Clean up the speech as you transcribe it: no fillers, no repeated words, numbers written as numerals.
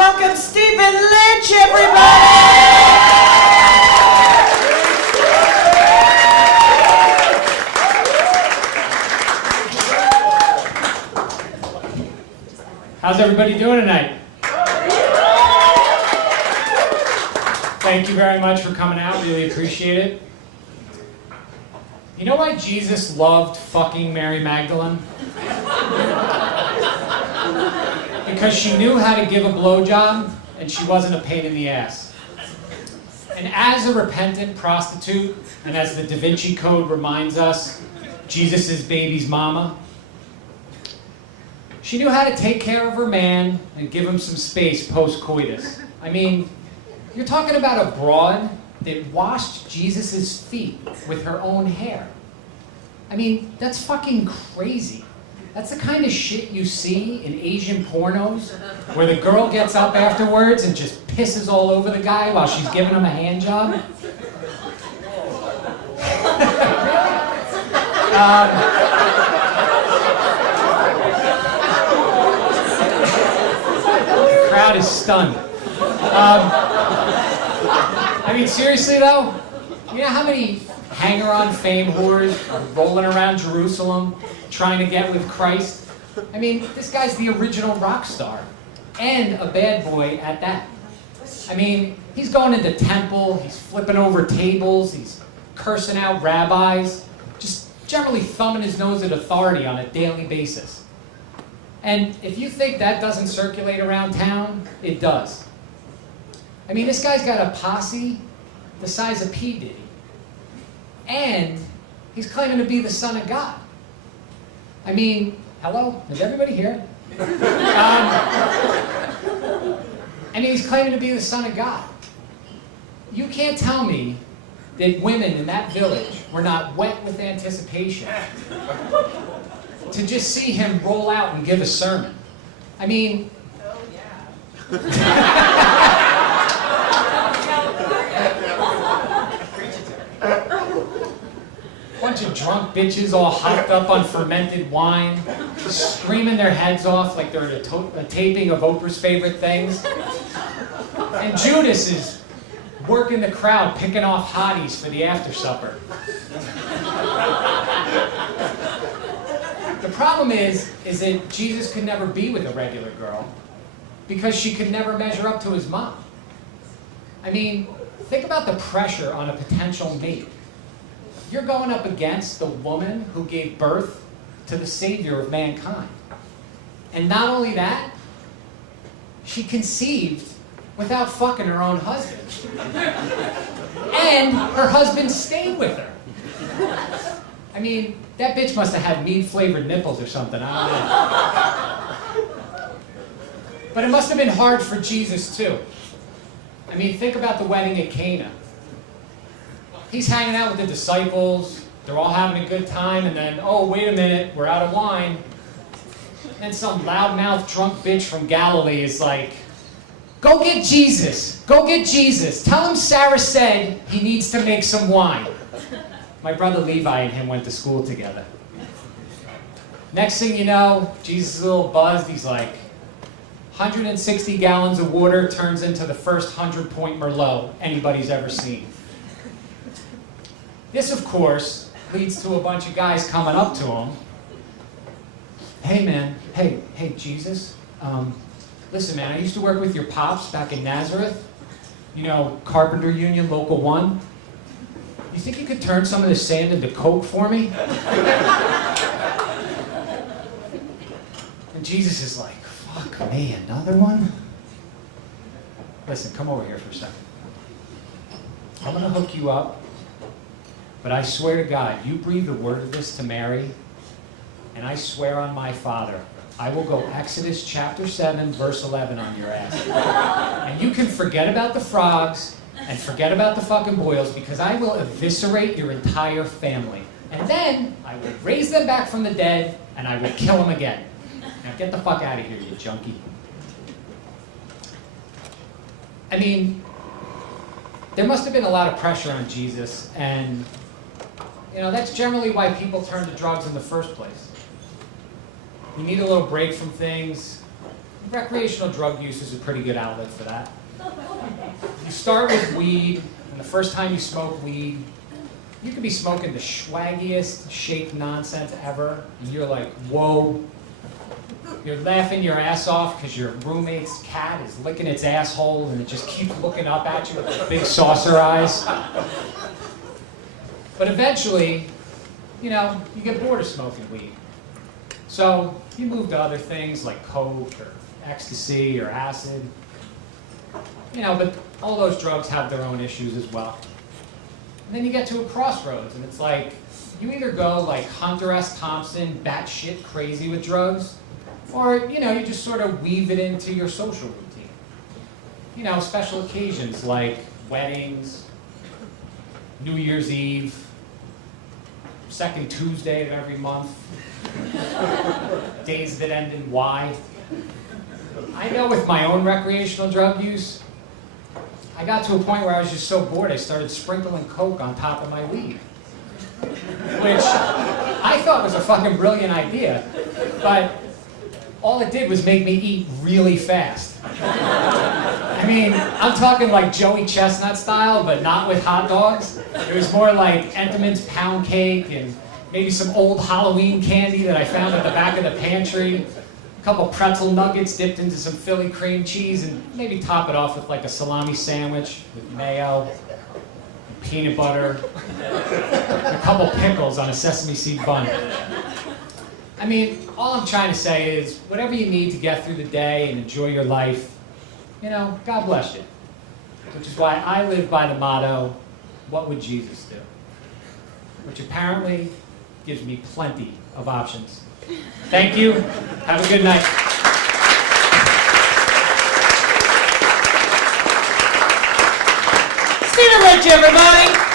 welcome Stephen Lynch, everybody! How's everybody doing tonight? Thank you very much for coming out. Really appreciate it. You know why Jesus loved fucking Mary Magdalene? Because she knew how to give a blowjob and she wasn't a pain in the ass. And as a repentant prostitute, and as the Da Vinci Code reminds us, Jesus' baby's mama, she knew how to take care of her man and give him some space post-coitus. I mean, you're talking about a broad that washed Jesus' feet with her own hair. I mean, that's fucking crazy. That's the kind of shit you see in Asian pornos, where the girl gets up afterwards and just pisses all over the guy while she's giving him a hand job. The crowd is stunned. I mean, seriously though, you know how many hanger-on fame whores are rolling around Jerusalem trying to get with Christ? I mean, this guy's the original rock star, and a bad boy at that. I mean, he's going into temple, he's flipping over tables, he's cursing out rabbis, just generally thumbing his nose at authority on a daily basis. And if you think that doesn't circulate around town, it does. I mean, this guy's got a posse the size of P. Diddy. And he's claiming to be the son of God. I mean, hello? Is everybody here? I mean, he's claiming to be the son of God. You can't tell me that women in that village were not wet with anticipation to just see him roll out and give a sermon. I mean... Oh, yeah. Bunch of drunk bitches all hyped up on fermented wine, screaming their heads off like they're at a taping of Oprah's Favorite Things. And Judas is working the crowd, picking off hotties for the after supper. The problem is that Jesus could never be with a regular girl because she could never measure up to his mom. I mean, think about the pressure on a potential mate. You're going up against the woman who gave birth to the savior of mankind. And not only that, she conceived without fucking her own husband. And her husband stayed with her. I mean, that bitch must have had mead-flavored nipples or something, I don't know. But it must have been hard for Jesus too. I mean, think about the wedding at Cana. He's hanging out with the disciples, they're all having a good time, and then, oh, wait a minute, we're out of wine. And some loudmouth drunk bitch from Galilee is like, go get Jesus, go get Jesus. Tell him Sarah said he needs to make some wine. My brother Levi and him went to school together. Next thing you know, Jesus is a little buzzed, he's like, 160 gallons of water turns into the first 100-point Merlot anybody's ever seen. This, of course, leads to a bunch of guys coming up to him. Hey, man. Hey, Jesus. Listen, man, I used to work with your pops back in Nazareth. You know, Carpenter Union, Local 1. You think you could turn some of this sand into coke for me? And Jesus is like, fuck me, another one? Listen, come over here for a second. I'm going to hook you up. But I swear to God, you breathe a word of this to Mary, and I swear on my Father, I will go Exodus chapter 7, verse 11 on your ass. And you can forget about the frogs and forget about the fucking boils, because I will eviscerate your entire family. And then I will raise them back from the dead, and I will kill them again. Now get the fuck out of here, you junkie. I mean, there must have been a lot of pressure on Jesus, and you know, that's generally why people turn to drugs in the first place. You need a little break from things. recreational drug use is a pretty good outlet for that. You start with weed, and the first time you smoke weed, you could be smoking the swaggiest shake nonsense ever, and you're like, whoa. You're laughing your ass off because your roommate's cat is licking its asshole and it just keeps looking up at you with big saucer eyes. But eventually, you get bored of smoking weed. So you move to other things like coke or ecstasy or acid. But all those drugs have their own issues as well. And then you get to a crossroads, and it's like, you either go like Hunter S. Thompson, batshit crazy with drugs, or, you just sort of weave it into your social routine. Special occasions like weddings, New Year's Eve, second Tuesday of every month, days that end in Y. I know with my own recreational drug use, I got to a point where I was just so bored I started sprinkling coke on top of my weed. Which I thought was a fucking brilliant idea, but all it did was make me eat really fast. I'm talking like Joey Chestnut style, but not with hot dogs. It was more like Entenmann's pound cake and maybe some old Halloween candy that I found at the back of the pantry. A couple pretzel nuggets dipped into some Philly cream cheese, and maybe top it off with like a salami sandwich with mayo, peanut butter, a couple pickles on a sesame seed bun. All I'm trying to say is, whatever you need to get through the day and enjoy your life, God bless you. Which is why I live by the motto, what would Jesus do? Which apparently gives me plenty of options. Thank you. Have a good night. Stephen Lynch, everybody.